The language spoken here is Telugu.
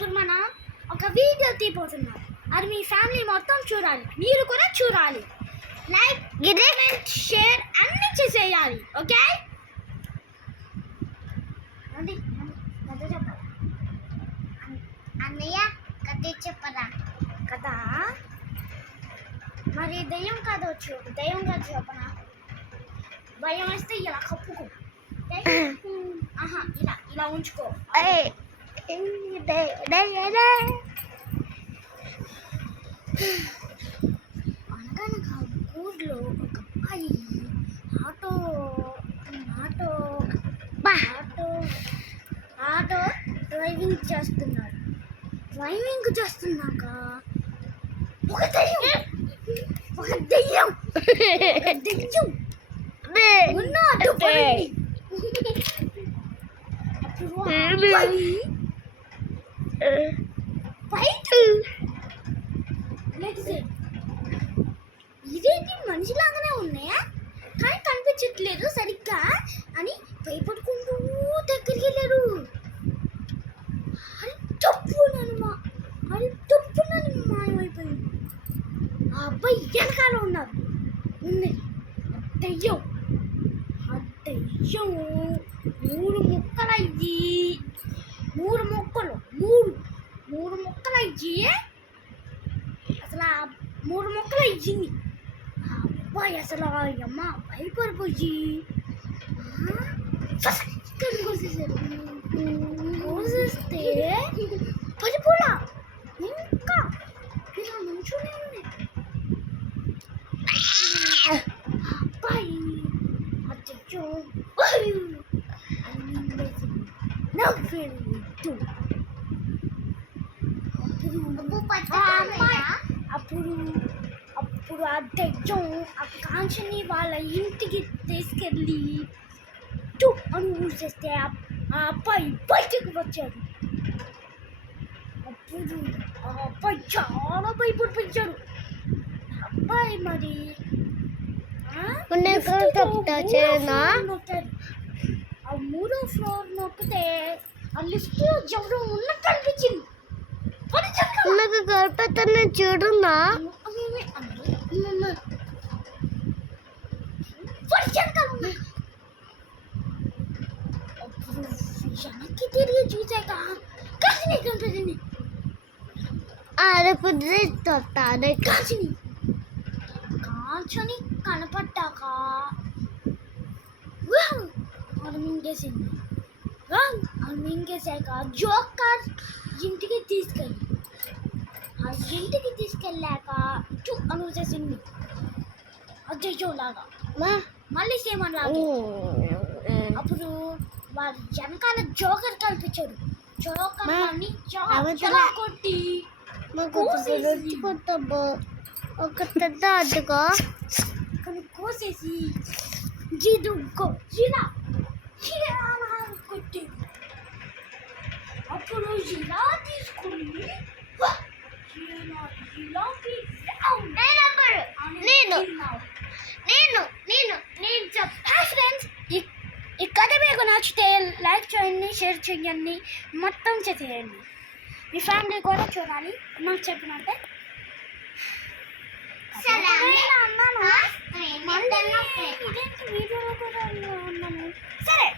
ఇప్పుడు మనం ఒక వీడియో తీపోతున్నాం. అది మీ ఫ్యామిలీ మొత్తం చూడాలి, మీరు కూడా చూడాలి. లైక్, కామెంట్, షేర్ అన్నీ చేసేయాలి. ఓకే? కథ చెప్పరా అన్నయ్య? కథ చెప్పరా? కథ మరి దెయ్యం కథ వచ్చు. దెయ్యం కథ చెప్పనా? భయం వేస్తే ఇలా కప్పుకో. ఇలా ఇలా ఉంచుకో. అనగనగా ఊర్లో ఒక అబ్బాయి ఆటో డ్రైవింగ్ చేస్తున్నాడు. డ్రైవింగ్ చేస్తున్నాక ఒక దెయ్యం ఉన్నాడు. ఇదేంటి మనిషిలాగానే ఉన్నాయా కానీ కనిపించట్లేదు సరిగ్గా అని భయపడుకుంటూ దగ్గరికి వెళ్ళారు. అది తప్పునని మాయమైపోయింది. ఆ అబ్బాయి వెనకాల ఉంది దెయ్యం. ఆ దెయ్యం మూడు ముక్కలయ్యి అసలు ఆ 3 ముక్కలు అయ్యింది. ఆ అబ్బాయి అసలు అమ్మ భయపడిపోయి కోసేస్తే పడిపోలా ఇంకా ఇలా నుంచునే ఉంది. అబ్బాయి అచ్చో నవ్వేడు. అప్పుడు ఆ దెయ్యం ఆ కాంచని వాళ్ళ ఇంటికి తీసుకెళ్ళి అని ఊసేస్తే ఆ అబ్బాయి బయటకు వచ్చాడు. అప్పుడు ఆ అబ్బాయి చాలా భయపడిపించాడు. అబ్బాయి మరి ఆ 3వ ఫ్లోర్ నొక్కితే ఆ లిఫ్ట్ లో ఎవరో ఉన్నట్టు అనిపించింది. చూడున్నా వెనక్కి తిరిగి చూసాక కాసిని కనిపించింది. కాంచని కనపడ్డాక మింగేసాక జోకర్ ఇంటికి తీసుకెళ్ళాక అనుసేసింది అజ్జో లాగా మళ్ళీ సేమ్ అలాగే. అప్పుడు వారి వెనకాల జోకర్ కనిపించాడు. జోకర్ అని కొట్టి కోసేసి కొట్టి అప్పుడు ఇలా తీసుకుని ఫ్రెండ్స్, ఈ కథ మీకు నచ్చితే లైక్ చేయండి, షేర్ చేయండి, మొత్తం చేసేయండి. మీ ఫ్యామిలీ కూడా చూడాలి నాకు చెప్పినట్టే. అన్నాను వీడియోలో కూడా ఉన్నాను. సరే.